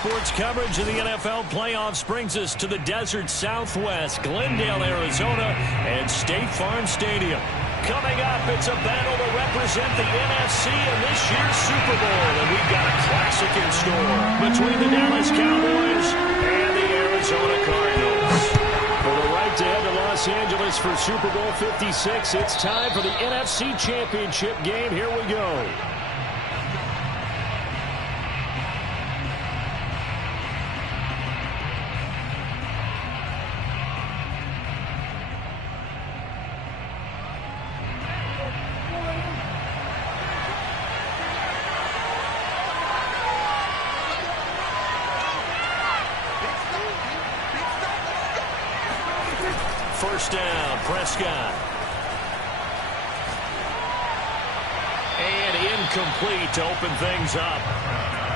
Sports coverage of the NFL playoffs brings us to the desert Southwest, Glendale, Arizona, and State Farm Stadium. Coming up, it's a battle to represent the NFC in this year's Super Bowl, and we've got a classic in store between the Dallas Cowboys and the Arizona Cardinals. For the right to head to Los Angeles for Super Bowl 56, it's time for the NFC Championship game. Here we go. First down, Prescott. And incomplete to open things up.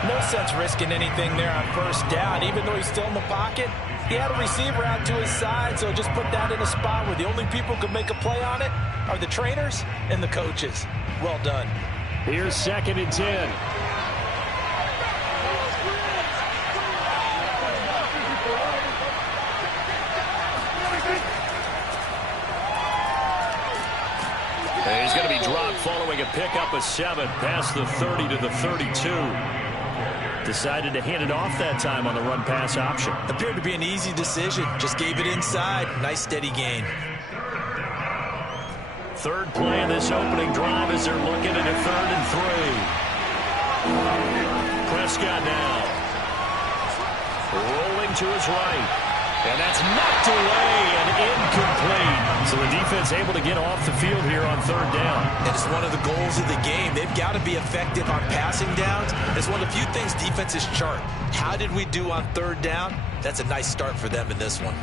No sense risking anything there on first down. Even though he's still in the pocket, he had a receiver out to his side, so just put that in a spot where the only people who can make a play on it are the trainers and the coaches. Well done. Here's 2nd and 10. He's going to be dropped following a pickup of 7 past the 30 to the 32. Decided to hand it off that time on the run-pass option. Appeared to be an easy decision. Just gave it inside. Nice steady gain. Third play in this opening drive as they're looking at a 3rd and 3. Prescott now. Rolling to his right. And that's knocked away and incomplete. So the defense able to get off the field here on 3rd down. And it's one of the goals of the game. They've got to be effective on passing downs. It's one of the few things defenses chart. How did we do on 3rd down? That's a nice start for them in this one.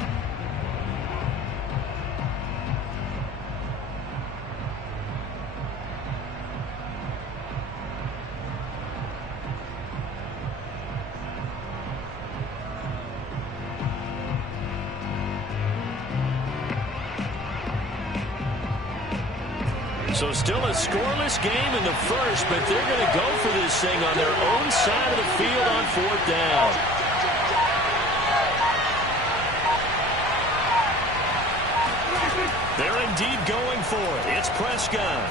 So still a scoreless game in the first, but they're going to go for this thing on their own side of the field on 4th down. They're indeed going for it. It's Prescott.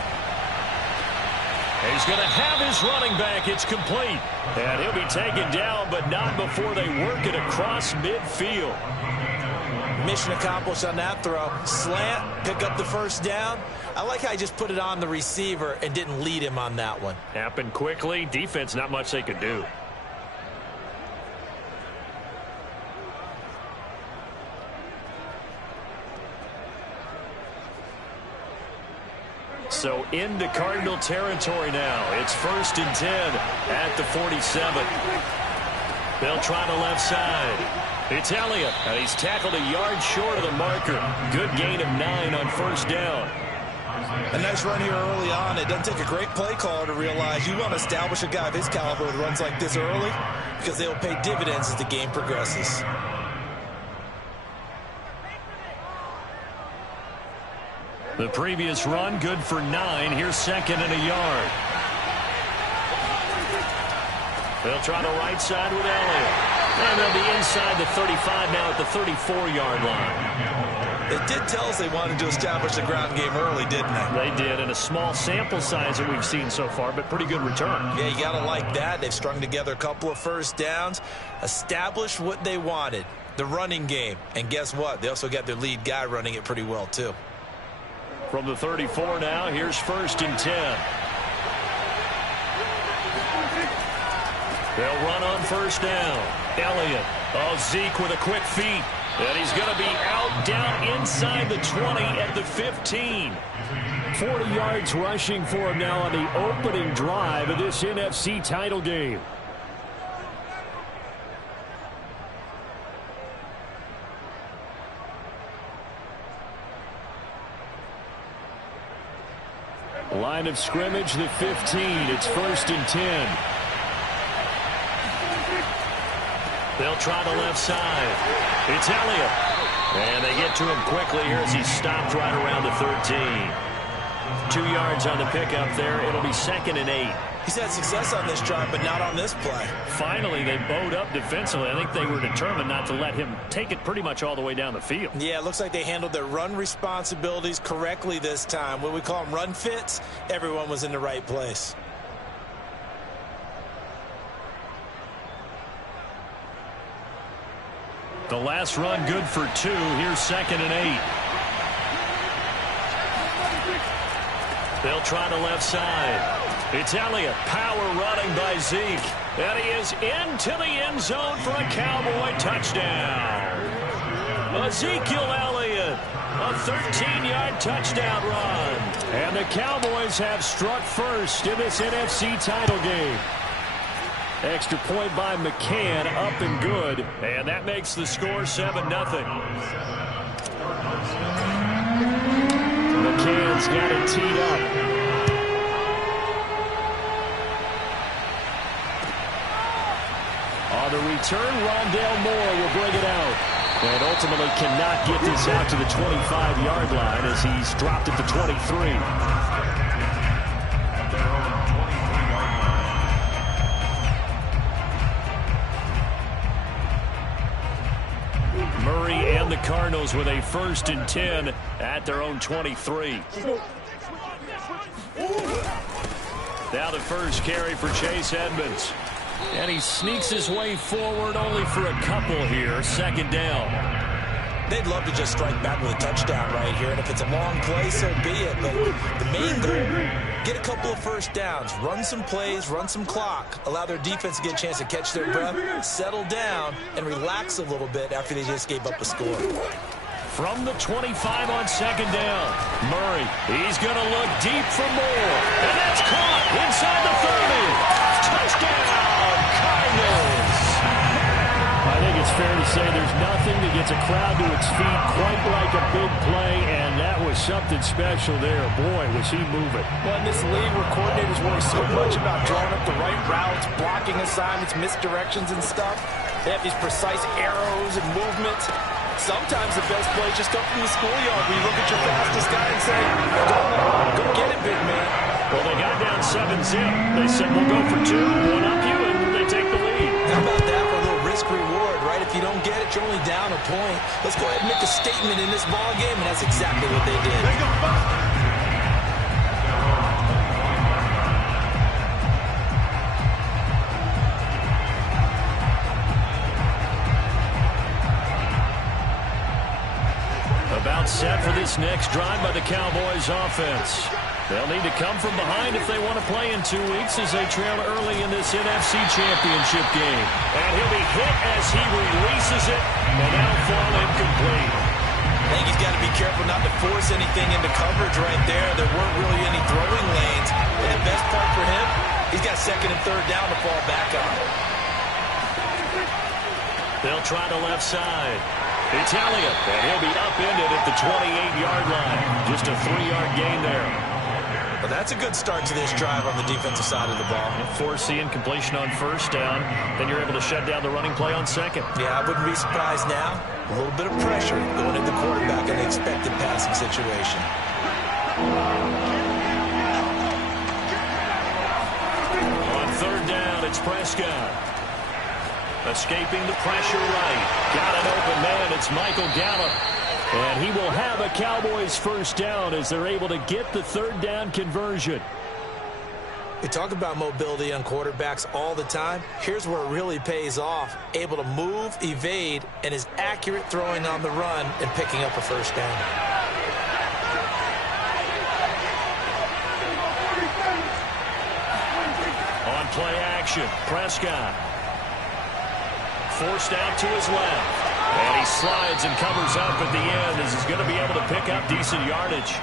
He's going to have his running back. It's complete. And he'll be taken down, but not before they work it across midfield. Mission accomplished on that throw. Slant, pick up the first down. I like how he just put it on the receiver and didn't lead him on that one. Happened quickly. Defense, not much they could do. So into Cardinal territory now. It's 1st and 10 at the 47. They'll try the left side. It's Elliott, and he's tackled a yard short of the marker. Good gain of 9 on 1st down. A nice run here early on. It doesn't take a great play caller to realize you want to establish a guy of his caliber that runs like this early because they will pay dividends as the game progresses. The previous run, good for 9. Here's 2nd and a yard. They'll try the right side with Elliott. And they'll be inside the 35 now at the 34-yard line. They did tell us they wanted to establish the ground game early, didn't they? They did, in a small sample size that we've seen so far, but pretty good return. Yeah, you got to like that. They've strung together a couple of first downs, established what they wanted, the running game. And guess what? They also got their lead guy running it pretty well, too. From the 34 now, here's 1st and 10. They'll run on 1st down. Elliott. Oh, Zeke with a quick feet. And he's going to be out down inside the 20 at the 15. 40 yards rushing for him now on the opening drive of this NFC title game. Line of scrimmage, the 15. It's 1st and 10. They'll try the left side. It's Elliott. And they get to him quickly here as he stopped right around the 13. 2 yards on the pickup there. It'll be 2nd and 8. He's had success on this drive, but not on this play. Finally, they bowed up defensively. I think they were determined not to let him take it pretty much all the way down the field. Yeah, it looks like they handled their run responsibilities correctly this time. What we call them run fits, everyone was in the right place. The last run good for 2. Here's 2nd and 8. They'll try the left side. It's Elliott. Power running by Zeke. And he is into the end zone for a Cowboy touchdown. Ezekiel Elliott. A 13-yard touchdown run. And the Cowboys have struck first in this NFC title game. Extra point by McCann, up and good. And that makes the score 7-0. McCann's got it teed up. On the return, Rondale Moore will bring it out. And ultimately cannot get this out to the 25-yard line as he's dropped at the 23. Murray and the Cardinals with a 1st and 10 at their own 23. Now the first carry for Chase Edmonds. And he sneaks his way forward only for a couple here. 2nd down. They'd love to just strike back with a touchdown right here. And if it's a long play, so be it. But the main goal, get a couple of first downs, run some plays, run some clock, allow their defense to get a chance to catch their breath, settle down, and relax a little bit after they just gave up a score. From the 25 on 2nd down, Murray, he's going to look deep for more. And that's caught inside the 30. Touchdown, Cardinals. I think it's fair to say there's nothing that gets a crowd to its feet quite like a big play, and that was something special there. Boy, was he moving. Well, in this league where coordinators worry so much about drawing up the right routes, blocking assignments, misdirections and stuff, they have these precise arrows and movements. Sometimes the best plays just come from the schoolyard where you look at your fastest guy and say, go get it, big man. Well, they got down 7-zip. They said, we'll go for 2, one up you, and they take the lead. How about that for a little risk-reward, right? If you don't get it, you're only down a point. Let's go ahead and make a statement in this ball game, and that's exactly what they did. About set for this next drive by the Cowboys offense. They'll need to come from behind if they want to play in 2 weeks as they trail early in this NFC Championship game. And he'll be hit as he releases it, and that'll fall incomplete. I think he's got to be careful not to force anything into coverage right there. There weren't really any throwing lanes. And the best part for him, he's got 2nd and 3rd down to fall back on. They'll try the left side. It's Elliott, and he'll be upended at the 28-yard line. Just a 3-yard gain there. Well, that's a good start to this drive on the defensive side of the ball. Force the incompletion on 1st down. Then you're able to shut down the running play on 2nd. Yeah, I wouldn't be surprised now. A little bit of pressure going at the quarterback in the expected passing situation. On 3rd down, it's Prescott. Escaping the pressure right. Got an open man. It's Michael Gallup. And he will have a Cowboys 1st down as they're able to get the 3rd down conversion. We talk about mobility on quarterbacks all the time. Here's where it really pays off. Able to move, evade, and is accurate throwing on the run and picking up a 1st down. On play action, Prescott. Forced out to his left. And he slides and covers up at the end as he's going to be able to pick up decent yardage.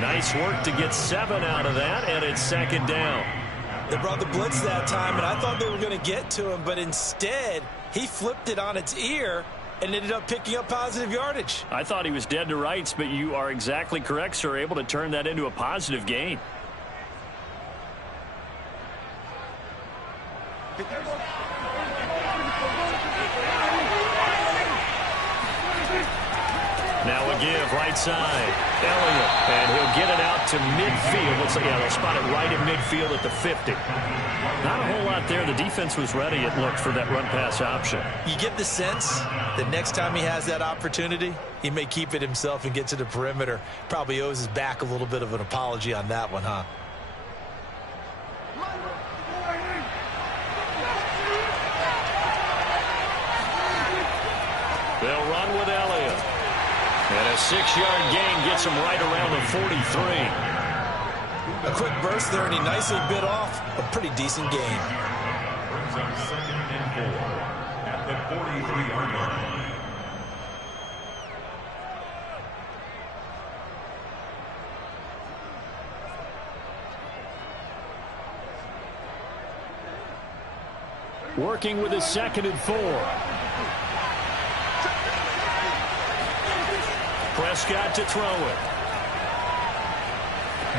Nice work to get 7 out of that, and it's 2nd down. They brought the blitz that time, and I thought they were going to get to him, but instead, he flipped it on its ear and ended up picking up positive yardage. I thought he was dead to rights, but you are exactly correct, sir. Able to turn that into a positive gain. Now a give, right side. Elliott, and he'll get it out to midfield. Looks like, yeah, they'll spot it right at midfield at the 50. Not a whole lot there. The defense was ready, it looked, for that run-pass option. You get the sense that next time he has that opportunity, he may keep it himself and get to the perimeter. Probably owes his back a little bit of an apology on that one, huh? They'll run with Elliott. And a 6-yard gain gets him right around the 43. A quick burst there, and he nicely bit off a pretty decent gain. Brings up 2nd and 4 at the 43-yard line. Working with his 2nd and 4. Prescott to throw it.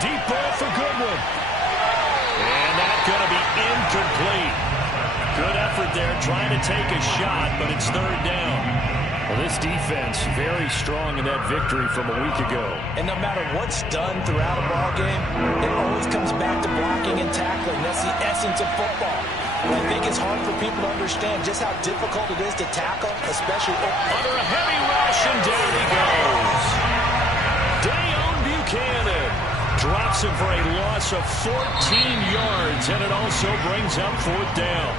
Deep ball for Goodwin. And that's going to be incomplete. Good effort there trying to take a shot, but it's 3rd down. Well, this defense very strong in that victory from a week ago. And no matter what's done throughout a ball game, it always comes back to blocking and tackling. That's the essence of football. And I think it's hard for people to understand just how difficult it is to tackle, especially under a heavy rush, and down he goes. Dayon Buchanan drops him for a loss of 14 yards, and it also brings up 4th down.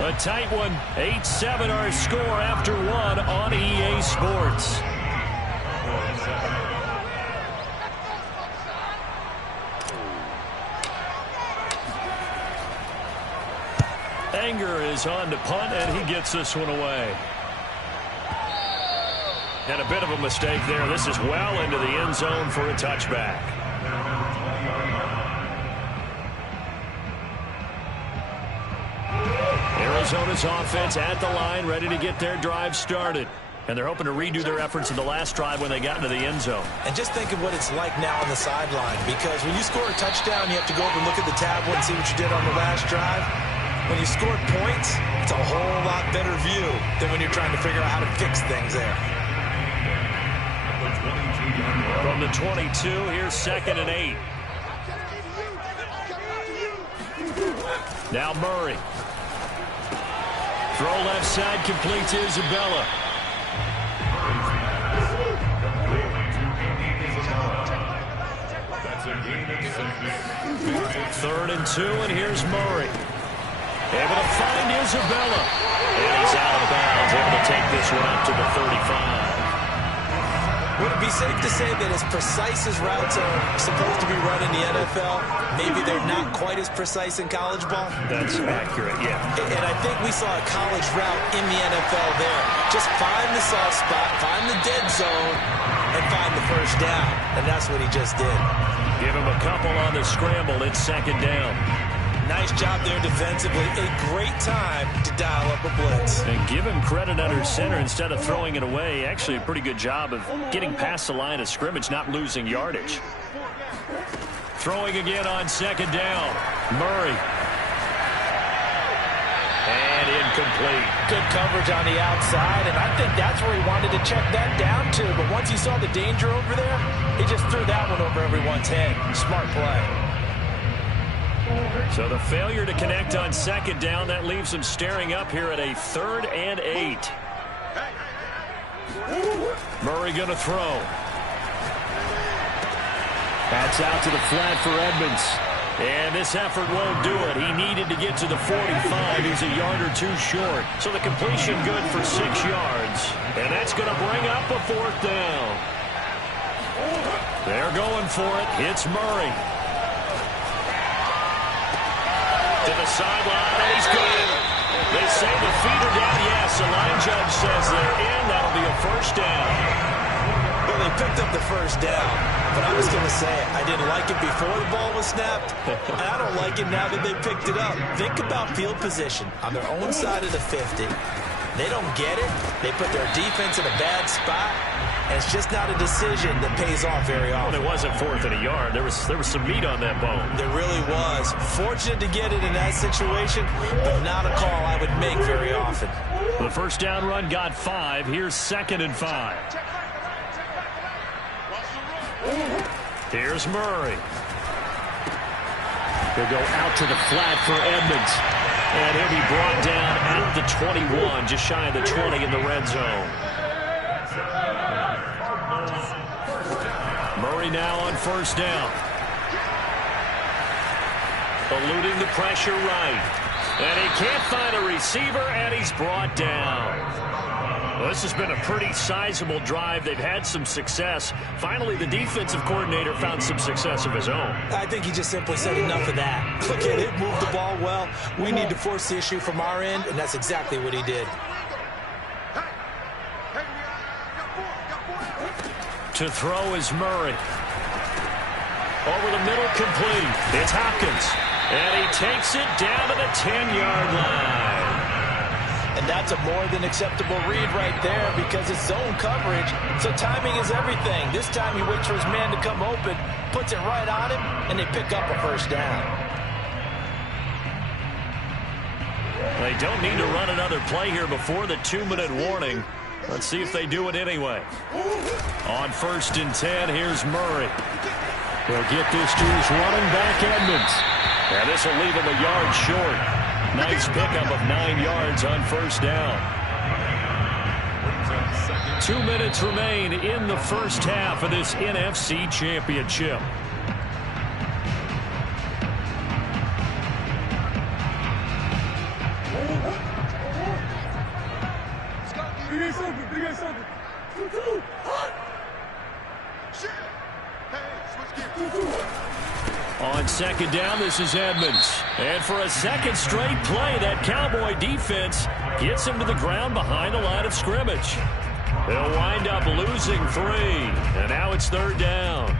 A tight one, 8-7 our score after 1 on EA Sports. Anger is on to punt, and he gets this one away. And a bit of a mistake there. This is well into the end zone for a touchback. Arizona's offense at the line, ready to get their drive started. And they're hoping to redo their efforts in the last drive when they got into the end zone. And just think of what it's like now on the sideline, because when you score a touchdown, you have to go over and look at the tablet and see what you did on the last drive. When you scored points, it's a whole lot better view than when you're trying to figure out how to fix things there. From the 22, here's 2nd and 8. Now Murray. Throw left side, complete to Isabella. Third and 2, and here's Murray. Able to find Isabella. And he's out of bounds, able to take this one up to the 35. Would it be safe to say that as precise as routes are supposed to be run in the NFL, maybe they're not quite as precise in college ball? That's accurate, yeah. And I think we saw a college route in the NFL there. Just find the soft spot, find the dead zone, and find the first down. And that's what he just did. Give him a couple on the scramble. It's 2nd down. Nice job there defensively. A great time to dial up a blitz. And give him credit under center instead of throwing it away. Actually, a pretty good job of getting past the line of scrimmage, not losing yardage. Throwing again on 2nd down. Murray. And incomplete. Good coverage on the outside, and I think that's where he wanted to check that down to. But once he saw the danger over there, he just threw that one over everyone's head. Smart play. So the failure to connect on 2nd down, that leaves him staring up here at a 3rd and 8. Murray going to throw. That's out to the flat for Edmonds. And this effort won't do it. He needed to get to the 45. He's a yard or 2 short. So the completion good for 6 yards. And that's going to bring up a 4th down. They're going for it. It's Murray. To the sideline, and he's good. They say the feet are down. Yes, the line judge says they're in. That'll be a 1st down. Well, they picked up the 1st down, but I was going to say I didn't like it before the ball was snapped, and I don't like it now that they picked it up. Think about field position on their own side of the 50. They don't get it. They put their defense in a bad spot, and it's just not a decision that pays off very often. Well, it wasn't 4th and a yard. There was some meat on that bone. There really was. Fortunate to get it in that situation, but not a call I would make very often. The 1st down run got 5. Here's 2nd and 5. Here's Murray. He'll go out to the flat for Edmonds. And he'll be brought down at the 21, just shy of the 20 in the red zone. Murray now on first down. Eluding the pressure right. And he can't find a receiver, and he's brought down. Well, this has been a pretty sizable drive. They've had some success. Finally, the defensive coordinator found some success of his own. I think he just simply said enough of that. Look at it, move the ball well. We need to force the issue from our end, and that's exactly what he did. To throw is Murray. Over the middle, complete. It's Hopkins. And he takes it down to the 10-yard line. And that's a more than acceptable read right there because it's zone coverage, so timing is everything. This time he waits for his man to come open, puts it right on him, and they pick up a first down. They don't need to run another play here before the 2-minute warning. Let's see if they do it anyway. On 1st and 10, here's Murray. He'll get this to his running back, Edmonds. And this will leave him a yard short. Nice pickup of 9 yards on first down. 2 minutes remain in the first half of this NFC Championship. On 2nd down, this is Edmonds. And for a second straight play, that Cowboy defense gets him to the ground behind the line of scrimmage. They'll wind up losing 3. And now it's 3rd down.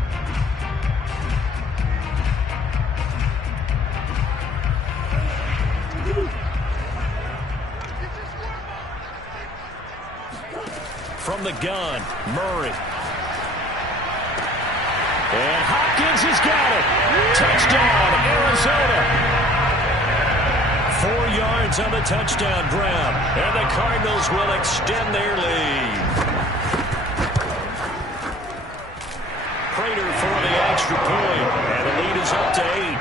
From the gun, Murray. And Hopkins has got it. Touchdown, Arizona. 4 yards on the touchdown grab. And the Cardinals will extend their lead. Prater for the extra point. And the lead is up to 8.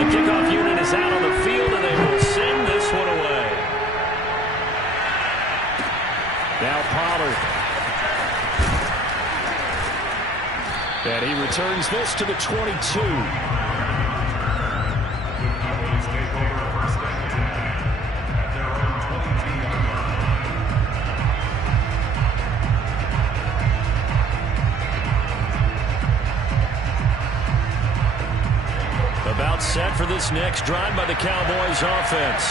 The kickoff unit is out on the field, and they will send this one away. Now Pollard. And he returns this to the 22. About set for this next drive by the Cowboys offense.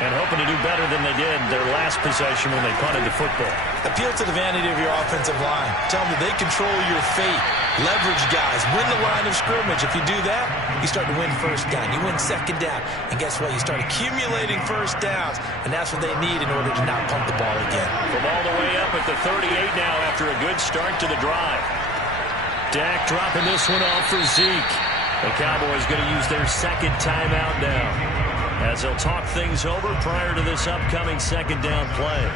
And hoping to do better than they did their last possession when they punted the football. Appeal to the vanity of your offensive line. Tell them they control your fate. Leverage guys. Win the line of scrimmage. If you do that, you start to win first down. You win second down. And guess what? You start accumulating first downs. And that's what they need in order to not pump the ball again. From all the way up at the 38 now after a good start to the drive. Dak dropping this one off for Zeke. The Cowboys going to use their second timeout now, as they'll talk things over prior to this upcoming second down play.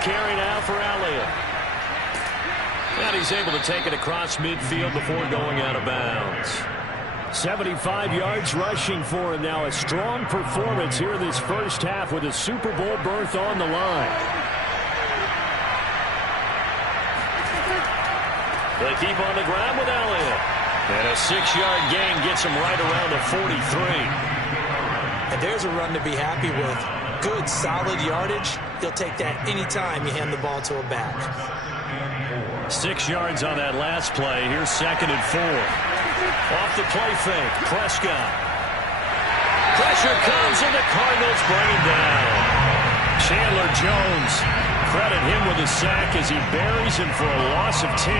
Carry now for Elliott. And he's able to take it across midfield before going out of bounds. 75 yards rushing for him now. A strong performance here this first half with a Super Bowl berth on the line. They keep on the ground with Elliott. And a 6-yard gain gets him right around the 43. And there's a run to be happy with. Good, solid yardage. He'll take that anytime you hand the ball to a back. 6 yards on that last play. Here's 2nd and 4. Off the play fake, Prescott. Pressure comes, and the Cardinals bring him down. Chandler Jones, credit him with a sack as he buries him for a loss of 10.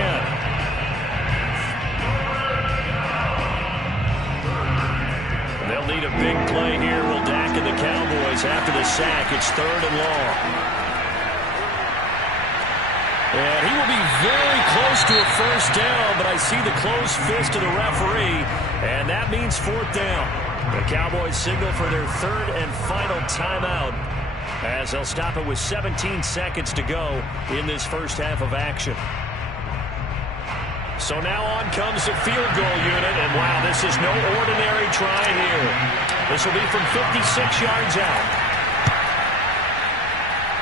need a big play here. Will Dak and the Cowboys after the sack. It's 3rd and long. And he will be very close to a first down, but I see the closed fist of the referee, and that means 4th down. The Cowboys signal for their 3rd and final timeout as they'll stop it with 17 seconds to go in this first half of action. So now on comes the field goal unit, and wow, this is no ordinary try here. This will be from 56 yards out.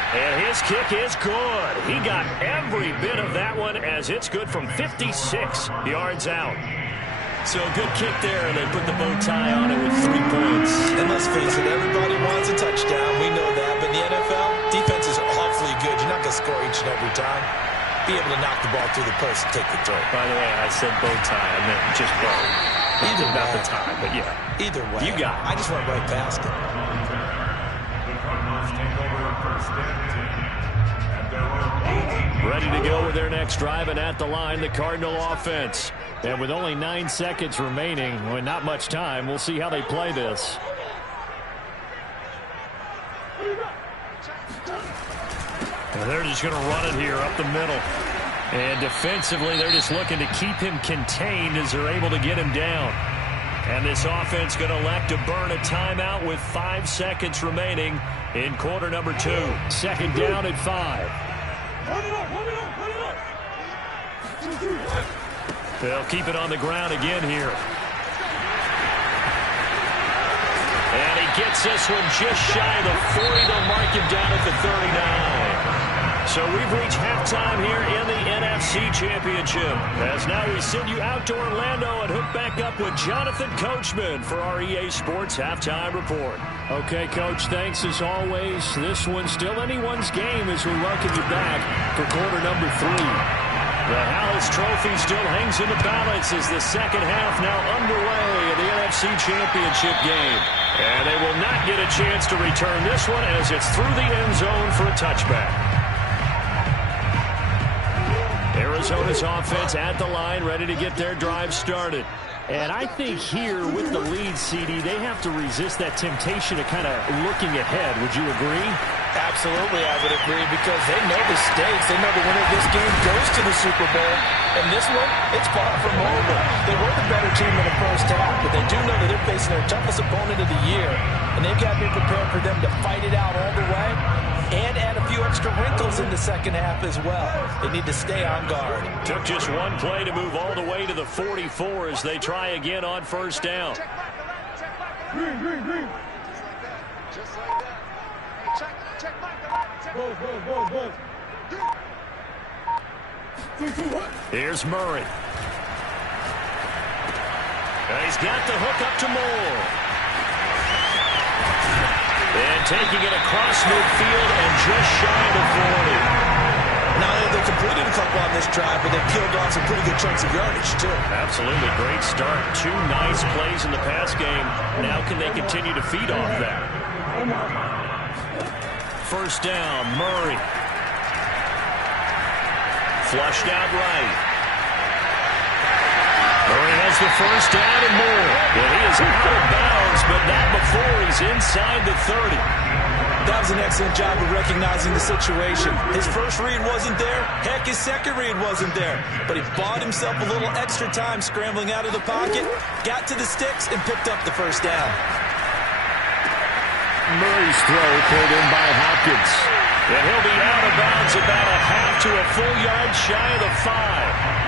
And his kick is good. He got every bit of that one as it's good from 56 yards out. So a good kick there, and they put the bow tie on it with 3 points. And let's face it, everybody wants a touchdown. We know that. But in the NFL, defenses are awfully good. You're not going to score each and every time. Be able to knock the ball through the post and take the throw. By the way, I said bow tie. I meant just bow. Either way. Not the tie, but yeah. Either way. You got it. I just went right past it. Ready to go with their next drive, and at the line, the Cardinal offense. And with only 9 seconds remaining, well, not much time, we'll see how they play this. And they're just going to run it here up the middle. And defensively, they're just looking to keep him contained as they're able to get him down. And this offense going to elect to burn a timeout with 5 seconds remaining in quarter number 2. 2nd down at 5. They'll keep it on the ground again here. And he gets this one just shy of the 40. They'll mark him down at the 39. So we've reached halftime here in the NFC Championship. As now we send you out to Orlando and hook back up with Jonathan Coachman for our EA Sports Halftime Report. Okay, Coach, thanks as always. This one's still anyone's game as we welcome you back for quarter number 3. The Hallis Trophy still hangs in the balance as the second half now underway in the NFC Championship game. And they will not get a chance to return this one as it's through the end zone for a touchback. Arizona's offense at the line, ready to get their drive started. And I think here with the lead, CD, they have to resist that temptation of kind of looking ahead. Would you agree? Absolutely, I would agree, because they know the stakes. They know the winner of this game goes to the Super Bowl. And this one, it's far from over. They were the better team in the first half, but they do know that they're facing their toughest opponent of the year. And they've got to be prepared for them to fight it out all the way and add a few extra wrinkles in the second half as well. They need to stay on guard. Took just one play to move all the way to the 44 as they try again on first down. Green. Just like that. Check back. Go. Here's Murray. And he's got the hook up to Moore. And taking it across midfield and just shy of the 40. Now they've completed a couple on this drive, but they've peeled off some pretty good chunks of yardage, too. Absolutely. Great start. 2 nice plays in the pass game. Now can they continue to feed off that? First down, Murray. Flushed out right. Murray has the first down and more. And he is out of bounds, but not before he's inside the 30. That was an excellent job of recognizing the situation. His first read wasn't there. Heck, his second read wasn't there. But he bought himself a little extra time scrambling out of the pocket, got to the sticks, and picked up the first down. Murray's throw pulled in by Hopkins. And he'll be out of bounds about a half to a full yard shy of the 5.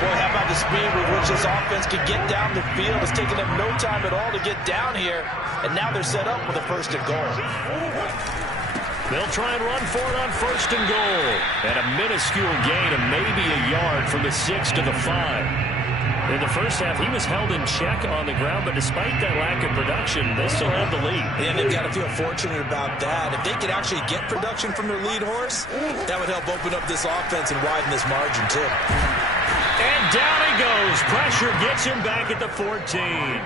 Boy, how about the speed with which this offense can get down the field? It's taken them no time at all to get down here. And now they're set up with a 1st and goal. They'll try and run for it on 1st and goal. And a minuscule gain of maybe a yard from the 6 to the 5. In the first half, he was held in check on the ground, but despite that lack of production, they still have the lead. Yeah, they've got to feel fortunate about that. If they could actually get production from their lead horse, that would help open up this offense and widen this margin, too. And down he goes. Pressure gets him back at the 14.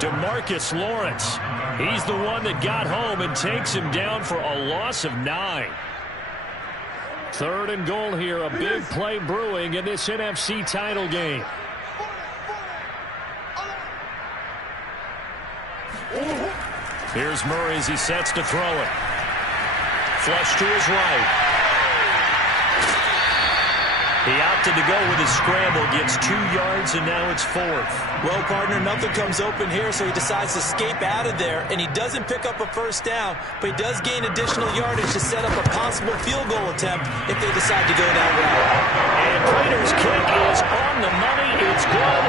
DeMarcus Lawrence. He's the one that got home and takes him down for a loss of 9. 3rd and goal here. A big play brewing in this NFC title game. Here's Murray as he sets to throw it. Flush to his right. He opted to go with his scramble, gets 2 yards, and now it's 4th. Well, partner, nothing comes open here, so he decides to escape out of there, and he doesn't pick up a first down, but he does gain additional yardage to set up a possible field goal attempt if they decide to go that route. And Prater's kick is on the money. It's good,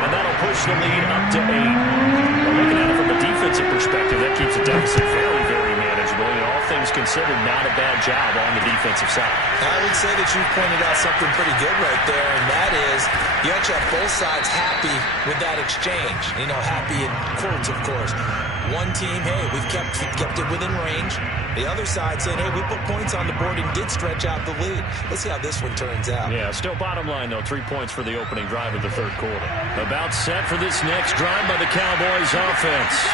and that'll push the lead up to 8. Well, looking at it from a defensive perspective, that keeps the deficit very, very manageable. All things considered, not a bad job on the defensive side. I would say that you pointed out something pretty good right there, and that is you actually have both sides happy with that exchange. You know, happy in quotes, of course. One team, hey, we've kept it within range. The other side saying, hey, we put points on the board and did stretch out the lead. Let's see how this one turns out. Yeah, still bottom line, though, 3 points for the opening drive of the third quarter. About set for this next drive by the Cowboys offense.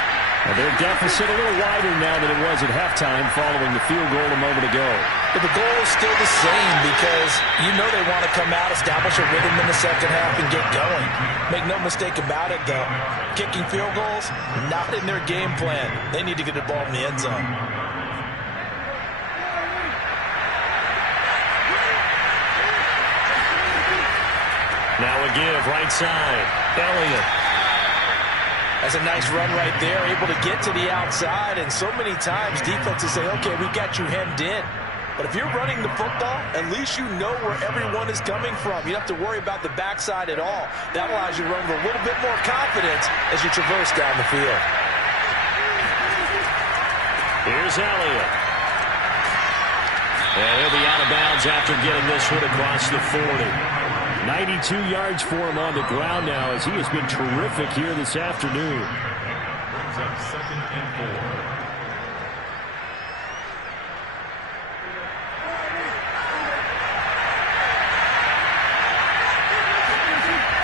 Their deficit a little wider now than it was at halftime following the field goal a moment ago. But the goal is still the same because you know they want to come out, establish a rhythm in the second half, and get going. Make no mistake about it, though. Kicking field goals, not in their game plan. They need to get the ball in the end zone. Now a give, right side. Elliott. That's a nice run right there, able to get to the outside, and so many times defenses say, okay, we got you hemmed in. But if you're running the football, at least you know where everyone is coming from. You don't have to worry about the backside at all. That allows you to run with a little bit more confidence as you traverse down the field. Here's Elliott. And he'll be out of bounds after getting this one across the 40. 92 yards for him on the ground now as he has been terrific here this afternoon. Brings up 2nd and 4.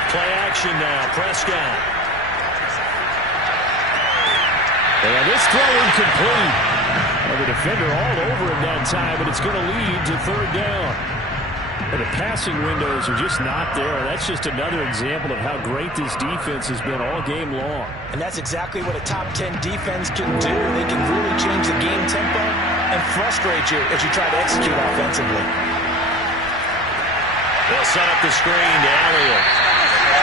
Play action now. Prescott. And this throw incomplete. Well, the defender all over him that time, but it's going to lead to 3rd down. And the passing windows are just not there. That's just another example of how great this defense has been all game long. And that's exactly what a top 10 defense can do. They can really change the game tempo and frustrate you as you try to execute offensively. They'll set up the screen to Elliott.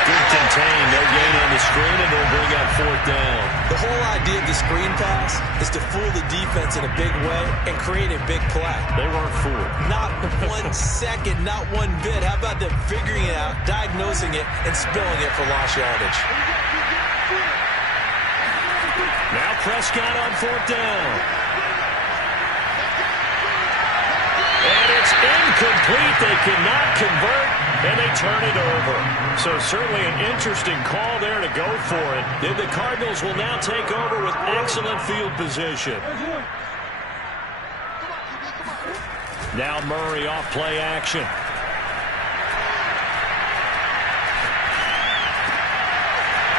Good contain, no gain on the screen, and they'll bring up 4th down. The whole idea of the screen pass is to fool the defense in a big way and create a big play. They weren't fooled. Not 1 second, not one bit. How about them figuring it out, diagnosing it, and spilling it for lost yardage? Now Prescott on 4th down. And it's incomplete. They cannot convert, and they turn it over. So certainly an interesting call there to go for it. Then the Cardinals will now take over with excellent field position. Now Murray off play action.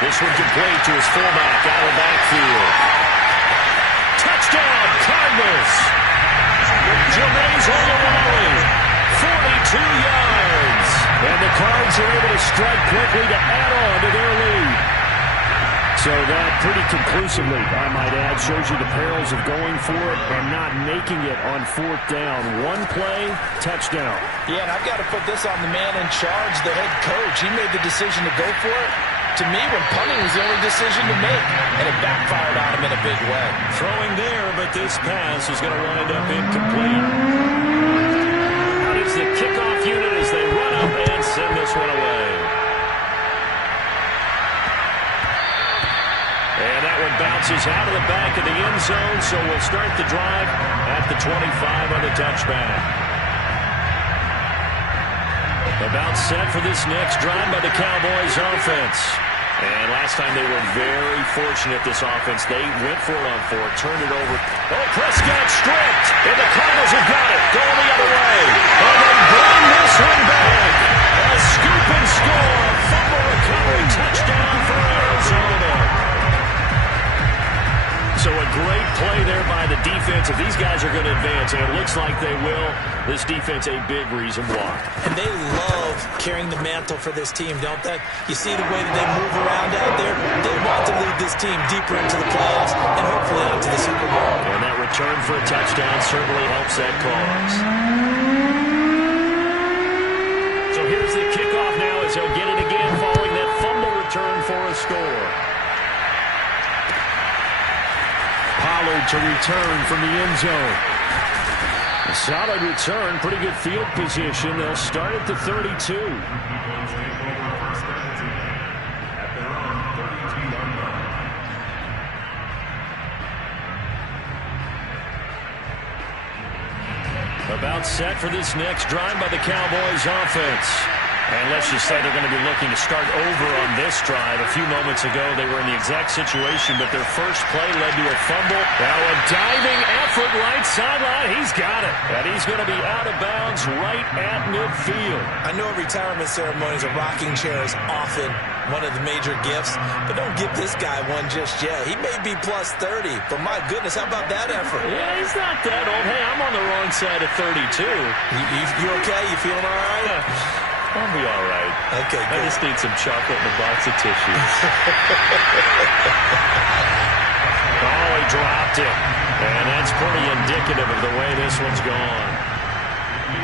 This one complete to his fullback out of the backfield. Touchdown, Cardinals! Jameis Olawale, 42 yards. And the Cards are able to strike quickly to add on to their lead. So that pretty conclusively, I might add, shows you the perils of going for it and not making it on 4th down. One play, touchdown. Yeah, and I've got to put this on the man in charge, the head coach. He made the decision to go for it. To me, when punting was the only decision to make, and it backfired on him in a big way. Throwing there, but this pass is going to wind up incomplete. Out is the kickoff unit as they run up and send this one away. And that one bounces out of the back of the end zone, so we'll start the drive at the 25 on the touchback. About set for this next drive by the Cowboys offense. And last time they were very fortunate, this offense. They went for it on 4, turned it over. Oh, Prescott stripped, and the Cardinals have got it. Going the other way. And they bring this one back. A scoop and score. Fumble recovery touchdown for Arizona. So a great play there by the defense defense. If these guys are going to advance, and it looks like they will, this defense a big reason why. And they love carrying the mantle for this team, don't they? You see the way that they move around out there? They want to lead this team deeper into the playoffs and hopefully on to the Super Bowl. And that return for a touchdown certainly helps that cause. So here's the kickoff now as he'll get it again following that fumble return for a score. Pollard to return from the end zone. A solid return, pretty good field position. They'll start at the 32. About set for this next drive by the Cowboys offense. And let's just say they're going to be looking to start over on this drive. A few moments ago, they were in the exact situation, but their first play led to a fumble. Now a diving effort right sideline. He's got it. And he's going to be out of bounds right at midfield. I know at retirement ceremonies, a rocking chair is often one of the major gifts, but don't give this guy one just yet. He may be plus 30, but my goodness, how about that effort? Yeah, he's not that old. Hey, I'm on the wrong side of 32. You okay? You feeling all right? Yeah. I'll be all right. Okay, good. I just need some chocolate and a box of tissues. Oh, he dropped it. And that's pretty indicative of the way this one's gone.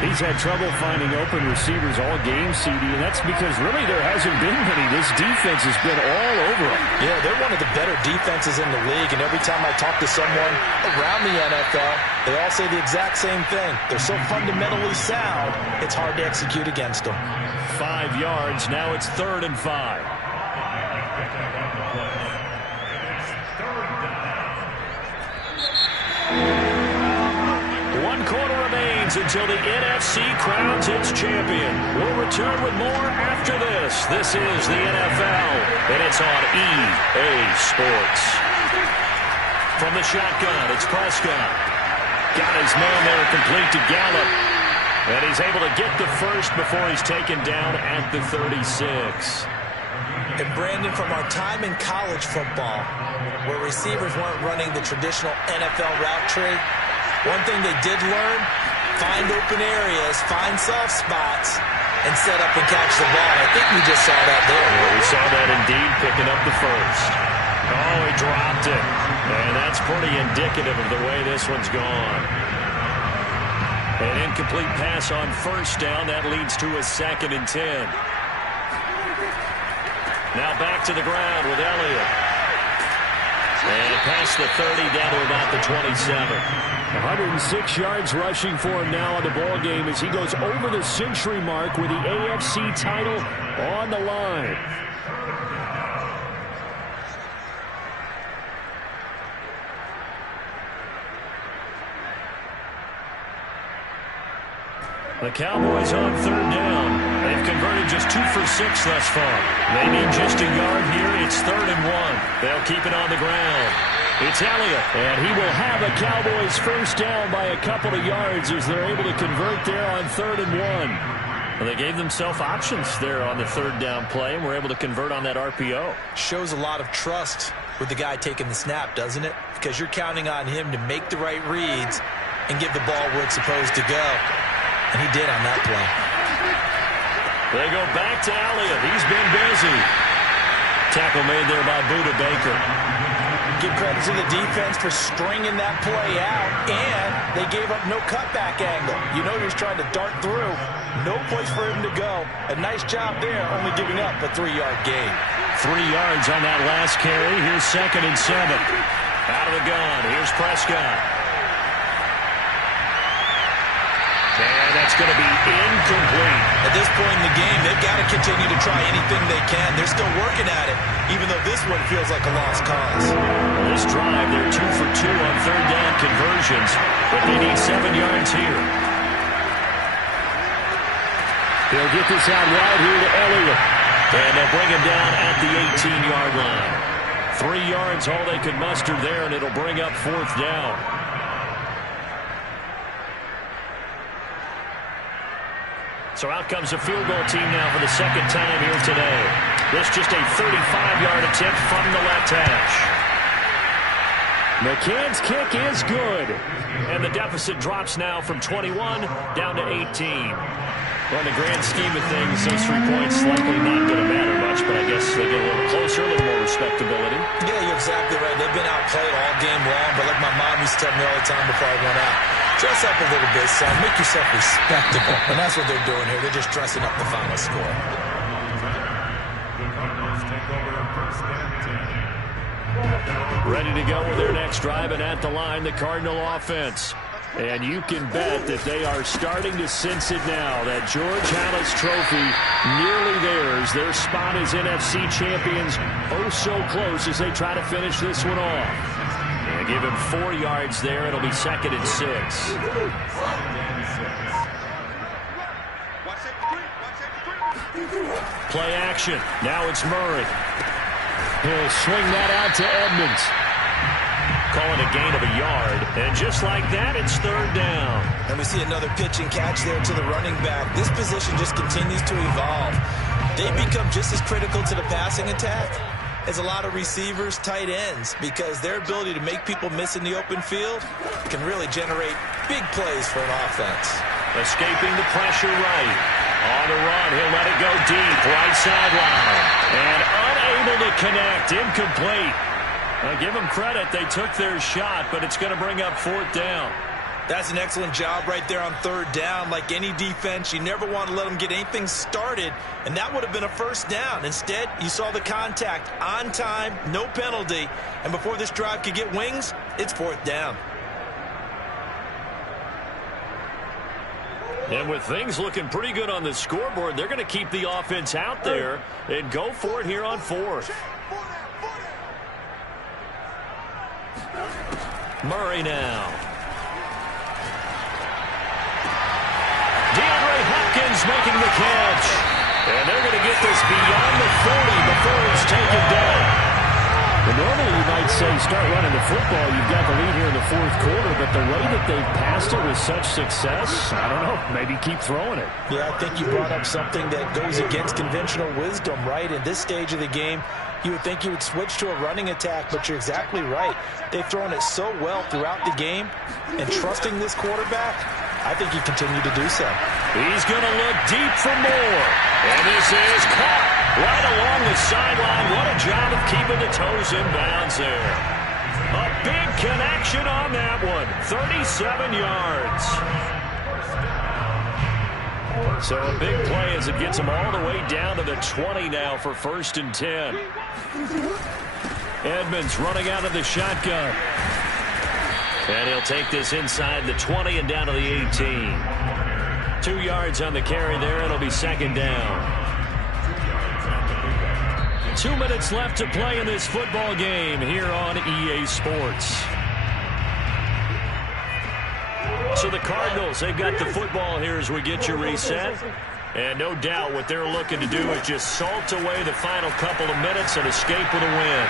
He's had trouble finding open receivers all game, CD, and that's because really there hasn't been many. This defense has been all over them. Yeah, they're one of the better defenses in the league, and every time I talk to someone around the NFL, they all say the exact same thing. They're so fundamentally sound, it's hard to execute against them. 5 yards. Now it's 3rd and 5. One quarter remains until the NFC crowns its champion. We'll return with more after this. This is the NFL, and it's on EA Sports. From the shotgun, it's Prescott. Got his man there complete to Gallup. And he's able to get the first before he's taken down at the 36. And Brandon, from our time in college football, where receivers weren't running the traditional NFL route tree, one thing they did learn, find open areas, find soft spots, and set up and catch the ball. I think we just saw that there. Yeah, we saw that indeed, picking up the first. Oh, he dropped it. And that's pretty indicative of the way this one's gone. An incomplete pass on first down. That leads to a 2nd and 10. Now back to the ground with Elliott. And past the 30, down to about the 27. 106 yards rushing for him now on the ball game as he goes over the century mark with the AFC title on the line. The Cowboys on 3rd down. They've converted just 2 for 6 thus far. They need just a yard here. It's 3rd and 1. They'll keep it on the ground. It's Elliott, and he will have a Cowboys first down by a couple of yards as they're able to convert there on 3rd and 1. Well, they gave themselves options there on the 3rd down play, and were able to convert on that RPO. Shows a lot of trust with the guy taking the snap, doesn't it? Because you're counting on him to make the right reads and give the ball where it's supposed to go. And he did on that play. They go back to Elliott. He's been busy. Tackle made there by Budda Baker. Give credit to the defense for stringing that play out, and they gave up no cutback angle. You know he was trying to dart through. No place for him to go. A nice job there, only giving up a 3-yard gain. 3 yards on that last carry. Here's 2nd and 7. Out of the gun. Here's Prescott. And that's going to be incomplete. At this point in the game, they've got to continue to try anything they can. They're still working at it, even though this one feels like a lost cause. Well, this drive, they're 2 for 2 on 3rd down conversions, but they need 7 yards here. They'll get this out wide here to Elliott. And they'll bring him down at the 18-yard line. 3 yards, all they could muster there, and it'll bring up 4th down. So out comes a field goal team now for the 2nd time here today. This just a 35-yard attempt from the left hash. McCann's kick is good. And the deficit drops now from 21 down to 18. Well, in the grand scheme of things, those 3 points likely not going to matter much, but I guess they get a little closer, a little more respectability. Yeah, you're exactly right. They've been outplayed all game long, but like my mom used to tell me all the time before I went out, dress up a little bit, son. Make yourself respectable. And that's what they're doing here. They're just dressing up the final score. Ready to go with their next drive, and at the line, the Cardinal offense. And you can bet that they are starting to sense it now. That George Halas trophy nearly theirs. Their spot as NFC champions oh so close as they try to finish this one off. And give him 4 yards there. It'll be 2nd and 6. Play action. Now it's Murray. He'll swing that out to Edmonds. Calling a gain of a yard. And just like that, it's 3rd down. And we see another pitch and catch there to the running back. This position just continues to evolve. They become just as critical to the passing attack as a lot of receivers, tight ends, because their ability to make people miss in the open field can really generate big plays for an offense. Escaping the pressure right. On the run, he'll let it go deep. Right sideline. And unable to connect. Incomplete. Give them credit. They took their shot, but it's going to bring up 4th down. That's an excellent job right there on 3rd down. Like any defense, you never want to let them get anything started, and that would have been a 1st down. Instead, you saw the contact on time, no penalty, and before this drive could get wings, it's 4th down. And with things looking pretty good on the scoreboard, they're going to keep the offense out there and go for it here on 4th. Murray now. DeAndre Hopkins making the catch. And they're going to get this beyond the 40 before it's taken down. Well, normally you might say start running the football. You've got the lead here in the 4th quarter, but the way that they've passed it with such success, I don't know, maybe keep throwing it. Yeah, I think you brought up something that goes against conventional wisdom, right? In this stage of the game, you would think you would switch to a running attack, but you're exactly right. They've thrown it so well throughout the game, and trusting this quarterback, I think you continue to do so. He's going to look deep for more. And this is caught right along the sideline. What a job of keeping the toes in bounds there. A big connection on that one. 37 yards. So a big play as it gets him all the way down to the 20 now for 1st and 10. Edmonds running out of the shotgun. And he'll take this inside the 20 and down to the 18. 2 yards on the carry there. It'll be 2nd down. 2 minutes left to play in this football game here on EA Sports. So the Cardinals, they've got the football here as we get you reset. And no doubt what they're looking to do is just salt away the final couple of minutes and escape with a win.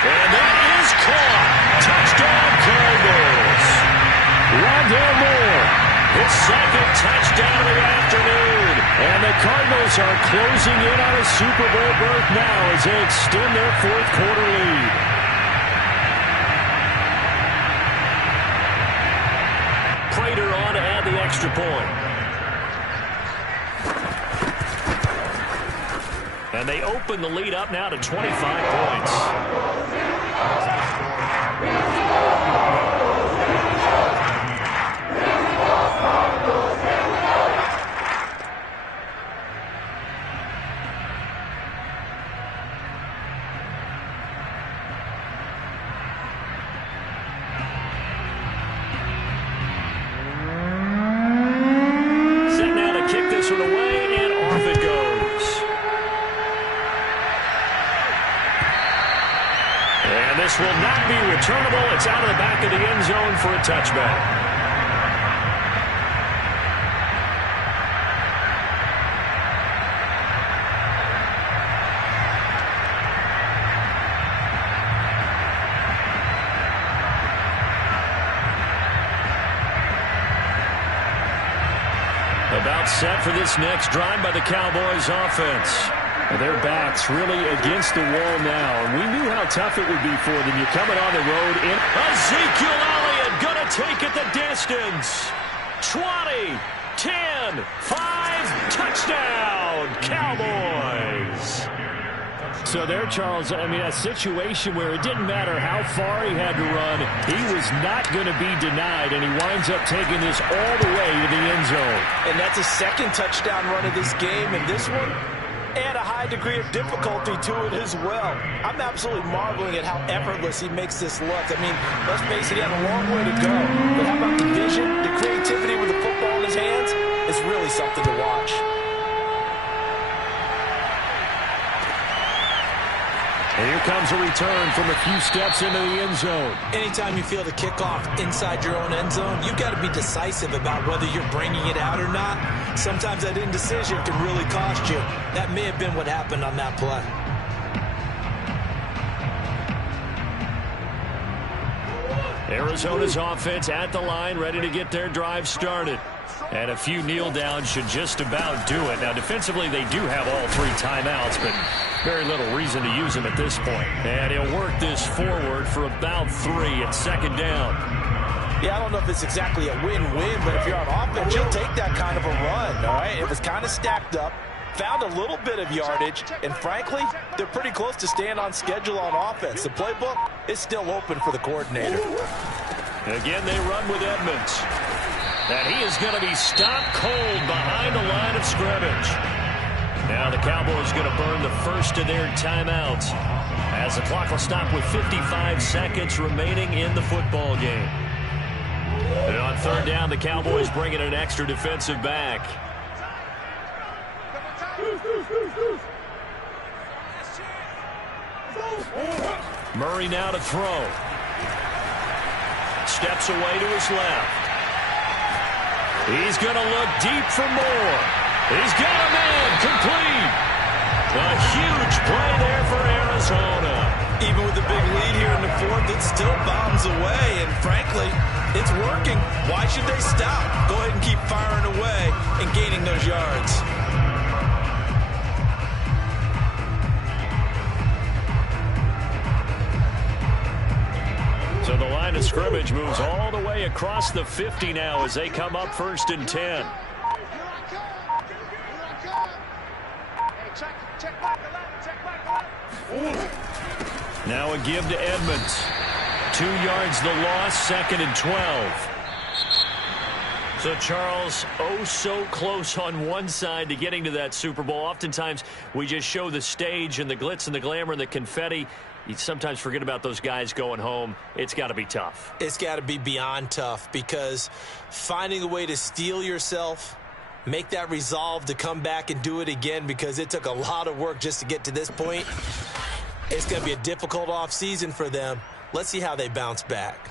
And that is caught. Touchdown, Cardinals. Rondale Moore, his 2nd touchdown of the afternoon. And the Cardinals are closing in on a Super Bowl berth now as they extend their 4th quarter lead. Prater on to add the extra point. And they open the lead up now to 25 points. Set now to kick this one away, and off it goes. And this will not be returnable. It's out of the back of the end zone for a touchback. About set for this next drive by the Cowboys offense. Their backs really against the wall now, and we knew how tough it would be for them. You're coming on the road in. Ezekiel Elliott going to take it the distance. 20, 10, 5, touchdown, Cowboys. So there, Charles, I mean, a situation where it didn't matter how far he had to run, he was not going to be denied, and he winds up taking this all the way to the end zone. And that's a second touchdown run of this game, and this one, and a high degree of difficulty to it as well. I'm absolutely marveling at how effortless he makes this look. I mean, let's face it, he had a long way to go. But how about the vision, the creativity with the football in his hands? It's really something to watch. And here comes a return from a few steps into the end zone. Anytime you feel the kickoff inside your own end zone, you've got to be decisive about whether you're bringing it out or not. Sometimes that indecision can really cost you. That may have been what happened on that play. Arizona's offense at the line, ready to get their drive started. And a few kneel downs should just about do it. Now, defensively, they do have all 3 timeouts, but very little reason to use them at this point. And he'll work this forward for about 3 at second down. Yeah, I don't know if it's exactly a win-win, but if you're on offense, you'll take that kind of a run, all right? It was kind of stacked up, found a little bit of yardage, and frankly, they're pretty close to staying on schedule on offense. The playbook is still open for the coordinator. Again, they run with Edmonds. And he is going to be stopped cold behind the line of scrimmage. Now the Cowboys going to burn the first of their timeouts as the clock will stop with 55 seconds remaining in the football game. And on third down, the Cowboys bring in an extra defensive back. Murray now to throw. Steps away to his left. He's going to look deep for more. He's got a man complete. A huge play there for Arizona. Even with the big lead here in the fourth, it still bombs away. And frankly, it's working. Why should they stop? Go ahead and keep firing away and gaining those yards. So the line of scrimmage moves all the way across the 50 now as they come up 1st and 10. Now a give to Edmonds. 2 yards the loss, 2nd and 12. So, Charles, oh so close on one side to getting to that Super Bowl. Oftentimes we just show the stage and the glitz and the glamour and the confetti. You sometimes forget about those guys going home. It's got to be tough. It's got to be beyond tough because finding a way to steel yourself, make that resolve to come back and do it again because it took a lot of work just to get to this point. It's going to be a difficult offseason for them. Let's see how they bounce back.